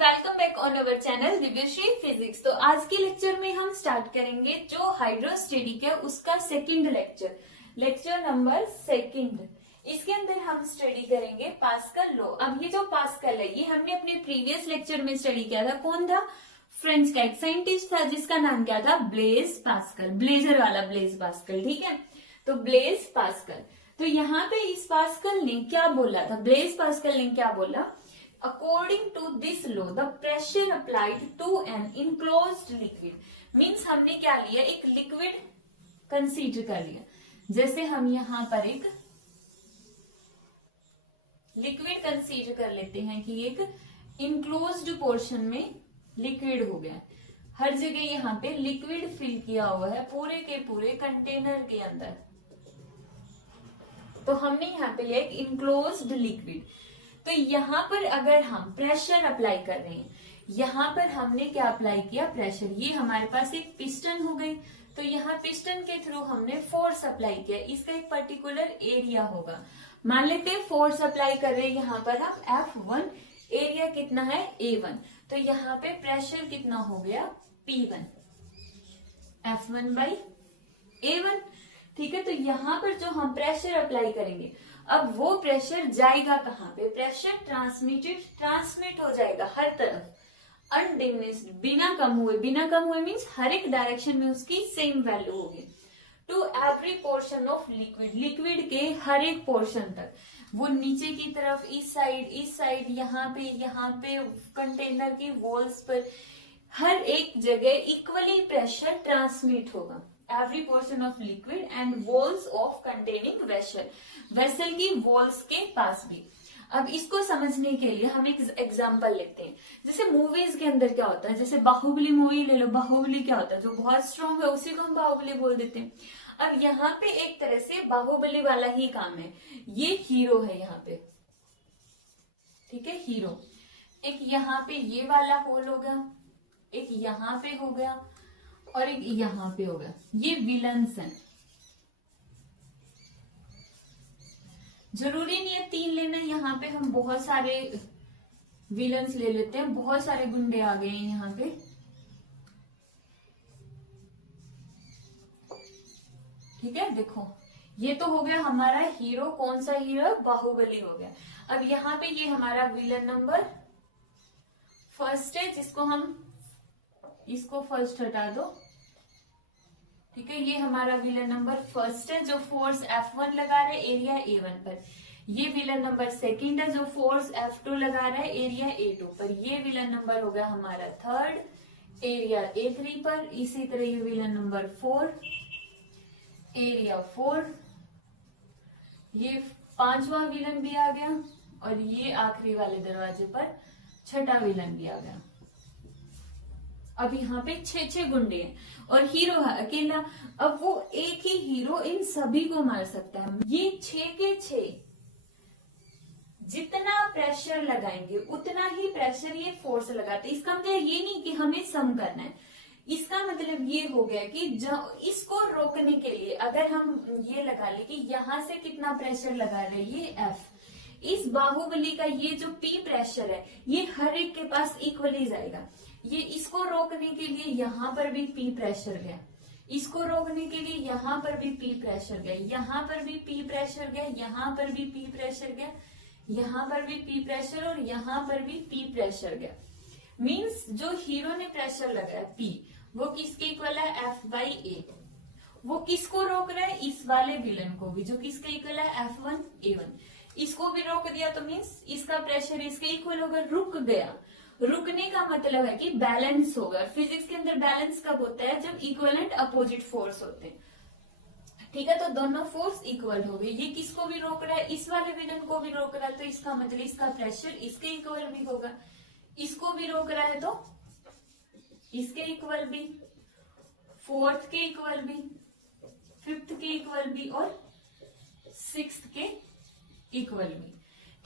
Welcome back on our channel Divyashree physics. तो आज के लेक्चर में हम स्टार्ट करेंगे जो हाइड्रोस्टेटिक है उसका सेकंड लेक्चर नंबर सेकंड। इसके अंदर हम स्टडी करेंगे पास्कल लॉ। अब ये जो पास्कल है ये हमने अपने प्रीवियस लेक्चर में स्टडी किया था। कौन था? फ्रेंच का एक साइंटिस्ट था जिसका नाम क्या था? ब्लेज पास्कल, ब्लेजर वाला ब्लेज पास्कल। ठीक है, तो ब्लेज पास्कल। तो यहाँ पे इस पास्कल ने क्या बोला था? ब्लेज पास्कल ने क्या बोला? According to this law, the pressure applied to an enclosed liquid means हमने क्या लिया? एक लिक्विड कंसीडर कर लिया। जैसे हम यहाँ पर एक लिक्विड कंसीडर कर लेते हैं कि एक इनक्लोज्ड पोर्शन में लिक्विड हो गया। हर जगह यहाँ पे लिक्विड फिल किया हुआ है पूरे के पूरे कंटेनर के अंदर। तो हमने यहाँ पे लिया एक इनक्लोज्ड लिक्विड। तो यहाँ पर अगर हम प्रेशर अप्लाई कर रहे हैं, यहाँ पर हमने क्या अप्लाई किया? प्रेशर। ये हमारे पास एक पिस्टन हो गई, तो यहाँ पिस्टन के थ्रू हमने फोर्स अप्लाई किया। इसका एक पर्टिकुलर एरिया होगा। मान लेते हैं फोर्स अप्लाई कर रहे हैं यहाँ पर हम F1, एरिया कितना है? A1। तो यहाँ पे प्रेशर कितना हो गया? P1, F1/A1। ठीक है, तो यहाँ पर जो हम प्रेशर अप्लाई करेंगे, अब वो प्रेशर जाएगा कहाँ पे? प्रेशर ट्रांसमिट हो जाएगा हर तरफ अनडिमिनिश्ड, बिना कम हुए मीन्स हर एक डायरेक्शन में उसकी सेम वैल्यू होगी। To every portion of liquid के हर एक पोर्शन तक, वो नीचे की तरफ, इस साइड, यहाँ पे कंटेनर की वॉल्स पर, हर एक जगह इक्वली प्रेशर ट्रांसमिट होगा। Every portion of liquid and walls of containing vessel की वॉल्स के पास भी। अब इसको समझने के लिए हम एक एग्जांपल लेते हैं। जैसे मूवीज के अंदर क्या होता है, जैसे बाहुबली मूवी ले लो। बाहुबली क्या होता है? जो बहुत स्ट्रॉन्ग है उसी को हम बाहुबली बोल देते हैं। अब यहाँ पे एक तरह से बाहुबली वाला ही काम है। ये हीरो है यहाँ पे, ठीक है, हीरो। एक यहाँ पे ये वाला होल हो गया, एक यहाँ पे हो गया और एक यहाँ पे हो गया। ये विलन्स हैं। जरूरी नहीं है 3 लेना। यहाँ पे हम बहुत सारे विलन्स ले लेते हैं। बहुत सारे गुंडे आ गए हैं यहाँ पे। ठीक है, देखो ये तो हो गया हमारा हीरो। कौन सा हीरो? बाहुबली हो गया। अब यहाँ पे ये हमारा विलन नंबर फर्स्ट है, जिसको हम इसको फर्स्ट हटा दो। ठीक है, ये हमारा विलन नंबर फर्स्ट है जो फोर्स F1 लगा रहे एरिया A1 पर। ये विलन नंबर सेकंड है जो फोर्स F2 लगा रहा है एरिया A2 पर। ये विलन नंबर हो गया हमारा थर्ड, एरिया A3 पर। इसी तरह ये विलन नंबर 4, एरिया 4। ये 5वां विलन भी आ गया और ये आखिरी वाले दरवाजे पर 6ठा विलन भी आ गया। अब यहाँ पे 6 गुंडे हैं और हीरो है अकेला। अब वो एक ही हीरो इन सभी को मार सकता है। ये 6 के 6 जितना प्रेशर लगाएंगे उतना ही प्रेशर ये फोर्स लगाते। इसका मतलब ये नहीं कि हमें सम करना है। इसका मतलब ये हो गया कि इसको रोकने के लिए अगर हम ये लगा ले कि यहाँ से कितना प्रेशर लगा रहे, ये F, इस बाहुबली का ये जो P प्रेशर है ये हर एक के पास इक्वली जाएगा। ये इसको रोकने के लिए यहाँ पर भी P प्रेशर गया, इसको रोकने के लिए यहाँ पर भी P प्रेशर गया, यहाँ पर भी P प्रेशर गया, यहाँ पर भी P प्रेशर गया, यहाँ पर भी P प्रेशर और यहाँ पर भी P प्रेशर गया। मींस जो हीरो ने प्रेशर लगाया P, वो किसके इक्वल है? F/A। वो किसको रोक रहा है? इस वाले विलन को भी, जो किसके इक्वल है? F1/A1। इसको भी रोक दिया तो मीन्स इसका प्रेशर इसके इक्वल होगा। रुक गया। रुकने का मतलब है कि बैलेंस होगा। फिजिक्स के अंदर बैलेंस कब होता है? जब इक्वलेंट अपोजिट फोर्स होते हैं। ठीक है, तो दोनों फोर्स इक्वल हो गए। ये किसको भी रोक रहा है? इस वाले विलन को भी रोक रहा है, तो इसका मतलब इसका प्रेशर इसके इक्वल भी होगा। इसको भी रोक रहा है तो इसके इक्वल भी, फोर्थ के इक्वल भी, फिफ्थ के इक्वल भी और सिक्स्थ के इक्वल भी।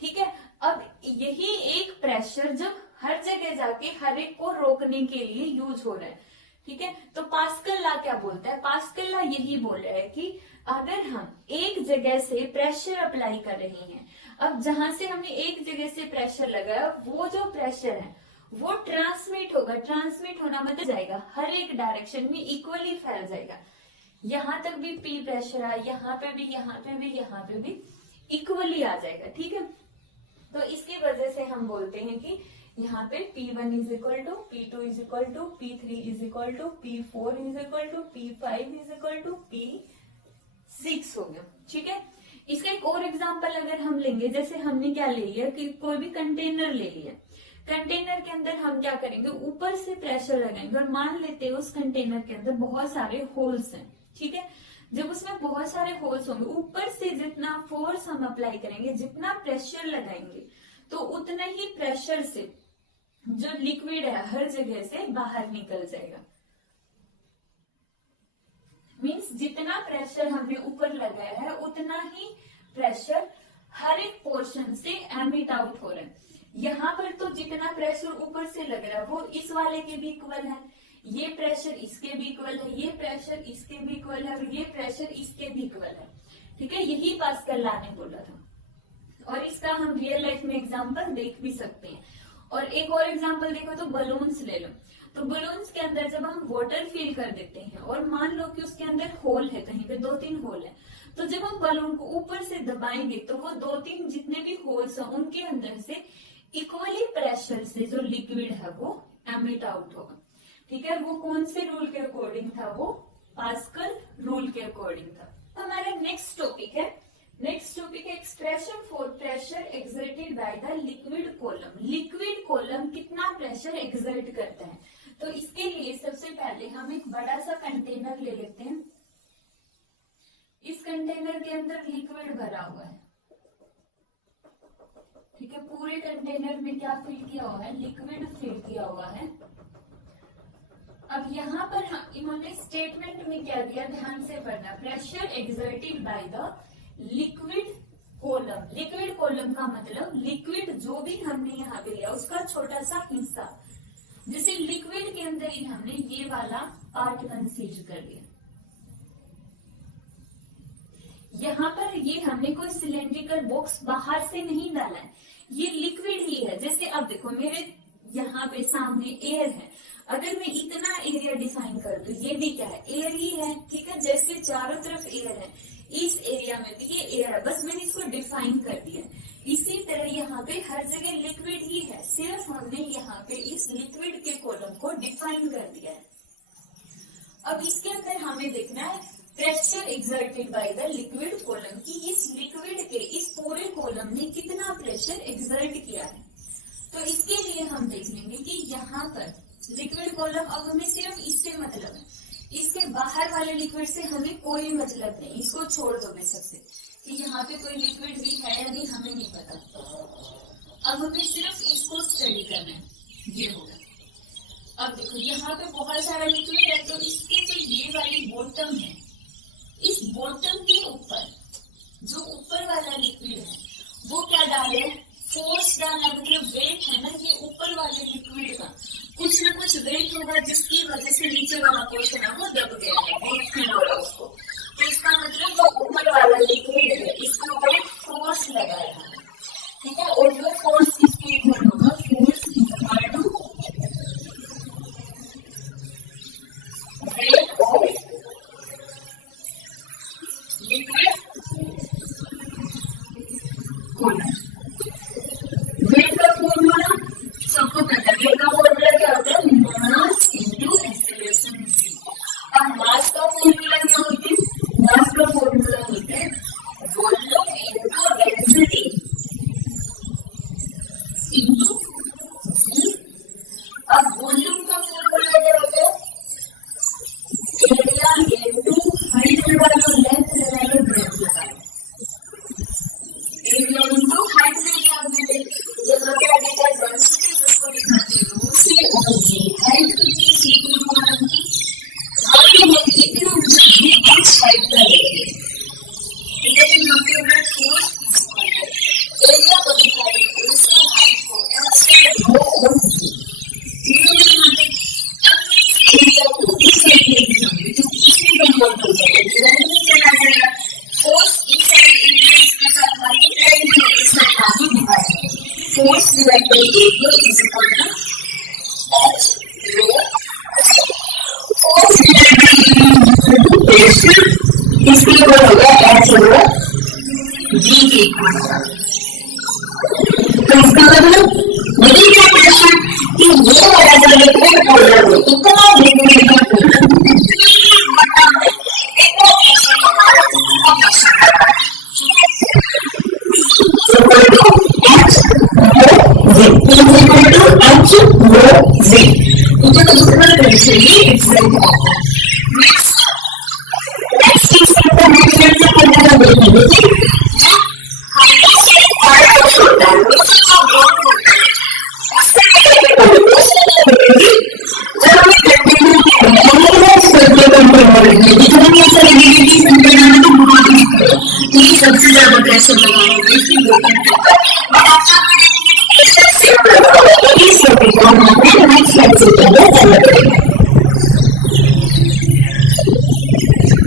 ठीक है, अब यही एक प्रेशर जब हर जगह जाके हर एक को रोकने के लिए यूज हो रहा है। ठीक है, तो पास्कल लॉ क्या बोलता है? पास्कल लॉ यही बोल रहा है कि अगर हम एक जगह से प्रेशर अप्लाई कर रहे हैं, अब जहां से हमने एक जगह से प्रेशर लगाया वो जो प्रेशर है वो ट्रांसमिट होगा, ट्रांसमिट होना मतलब जाएगा हर एक डायरेक्शन में इक्वली फैल जाएगा। यहां तक भी पी प्रेशर है, यहाँ पे भी, यहाँ पे भी, यहाँ पे भी इक्वली आ जाएगा। ठीक है, तो इसकी वजह से हम बोलते हैं कि यहाँ पे P1 is equal to P2 is equal to P3 is equal to P4 is equal to P5 is equal to P6 हो गया। ठीक है, इसका एक और एग्जांपल अगर हम लेंगे, जैसे हमने क्या ले लिया कि कोई भी कंटेनर ले लिया, कंटेनर के अंदर हम क्या करेंगे, ऊपर से प्रेशर लगाएंगे और मान लेते हैं उस कंटेनर के अंदर बहुत सारे होल्स हैं। ठीक है, जब उसमें बहुत सारे होल्स होंगे, ऊपर से जितना फोर्स हम अप्लाई करेंगे, जितना प्रेशर लगाएंगे, तो उतना ही प्रेशर से जो लिक्विड है हर जगह से बाहर निकल जाएगा। मींस जितना प्रेशर हमने ऊपर लगाया है उतना ही प्रेशर हर एक पोर्शन से एमिट आउट हो रहा है। यहाँ पर तो जितना प्रेशर ऊपर से लग रहा है वो इस वाले के भी इक्वल है, ये प्रेशर इसके भी इक्वल है, ये प्रेशर इसके भी इक्वल है, और ये प्रेशर इसके भी इक्वल है। ठीक है, यही पास्कल लॉ ने बोला था, और इसका हम रियल लाइफ में एग्जांपल देख भी सकते हैं। और एक और एग्जांपल देखो तो बलून्स ले लो, तो बलून्स के अंदर जब हम वाटर फिल कर देते हैं और मान लो कि उसके अंदर होल है, कहीं पे 2-3 होल है, तो जब हम बलून को ऊपर से दबाएंगे तो वो 2-3 जितने भी होल्स हैं उनके अंदर से इक्वली प्रेशर से जो लिक्विड है वो एमिट आउट होगा। ठीक है, वो कौन से रूल के अकॉर्डिंग था, वो पास्कल रूल के अकॉर्डिंग था। हमारा नेक्स्ट टॉपिक है expression for pressure exerted by the liquid column. Liquid column कितना प्रेशर एक्सर्ट करता है, तो इसके लिए सबसे पहले हम एक बड़ा सा कंटेनर ले लेते हैं। इस कंटेनर के अंदर लिक्विड भरा हुआ है। ठीक है, पूरे कंटेनर में क्या फिल किया हुआ है, लिक्विड फिल किया हुआ है। अब यहाँ पर इन्होंने स्टेटमेंट में क्या दिया, ध्यान से पढ़ना, pressure exerted by the liquid column. Liquid column का मतलब लिक्विड जो भी हमने यहाँ पे लिया उसका छोटा सा हिस्सा, जैसे लिक्विड के अंदर ही हमने ये वाला पार्ट कंसीडर कर लिया। यहाँ पर ये हमने कोई सिलेंड्रिकल बॉक्स बाहर से नहीं डाला है, ये लिक्विड ही है। जैसे अब देखो मेरे यहाँ पे सामने एयर है, अगर मैं इतना एरिया डिफाइन कर दूं, ये भी क्या है, एयर ही है। ठीक है, जैसे चारों तरफ एयर है, इस एरिया में भी ये एयर है, बस मैंने इसको डिफाइन कर दिया। इसी तरह यहाँ पे हर जगह लिक्विड ही है, सिर्फ हमने यहाँ पे इस लिक्विड के कॉलम को डिफाइन कर दिया है। अब इसके अंदर हमें देखना है pressure exerted by the liquid column, कि इस लिक्विड के इस पूरे कॉलम ने कितना प्रेशर एक्सर्ट किया है। तो इसके लिए हम देख लेंगे कि यहाँ पर लिक्विड कॉलम, अब हमें सिर्फ इससे मतलब है, इसके बाहर वाले लिक्विड से हमें कोई मतलब नहीं, इसको छोड़ दो बेशक से कि यहाँ पे कोई लिक्विड भी है या नहीं हमें नहीं पता। अब हमें सिर्फ इसको स्टडी करना है, ये होगा। अब देखो यहाँ पे बहुत सारा लिक्विड है, तो इसके जो ये वाली बॉटम है, इस बॉटम के ऊपर जो ऊपर वाला लिक्विड है वो क्या डाले, फोर्स डालना, मतलब वेट है ना, ये ऊपर वाले लिक्विड का कुछ न कुछ वेट होगा जिसकी वजह से नीचे वाला पोर्शन है वो दब गया है, वेट फील हो रहा है उसको। तो इसका मतलब जो ऊपर वाला लिक्विड है इसके ऊपर एक फोर्स लगाया है। ठीक है, और जो फोर्स किसके इक्वल होगा, force equal to weight of liquid column. Weight का फॉर्मूला सबको पता है, वेट का फॉर्मूला क्या होता है, मास इनटू एक्सेलरेशन v। अब मास का फॉर्मूला क्या होता है, मास का फॉर्मूला होता है volume into density into v। अब वॉल्यूम का फॉर्मूला क्या होता है, एरिया इनटू हाइट लगा लो, लेंथ लगा लो, ब्रेड्थ लगा लो। एरिया इनटू हाइट में क्या होता है, यहाँ क्या डेटा डेंसिटी जिसको दिखाते हैं रो से, और जी हाइट कितनी लिक्विड कॉलम की, आगे हम इतना ऊंचाई x हाइट का लेंगे। ठीक है, तो यहाँ पे हमारा फोर्स एरिया को दिखाई उससे हाइट को x से रो और जी। ठीक है, यहाँ पे अब मैं इस एरिया को इस साइड लेके जाऊंगी तो इसमें कन्वर्ट हो जाएगा, डिवाइड में चला जाएगा। फोर्स इस साइड एरिया इसके साथ मल्टीप्लाई में इस साइड आगे divide, force divide by area is equal to इसके इक्वल होगा एच रो जी के इक्वल। तो इसका मतलब मुझे क्या प्रेशर कि ये वाला जो लिक्विड पोलर है इतना लिक्विड का पोलर सबसे ज्यादा प्रेशर लगा रहे हैं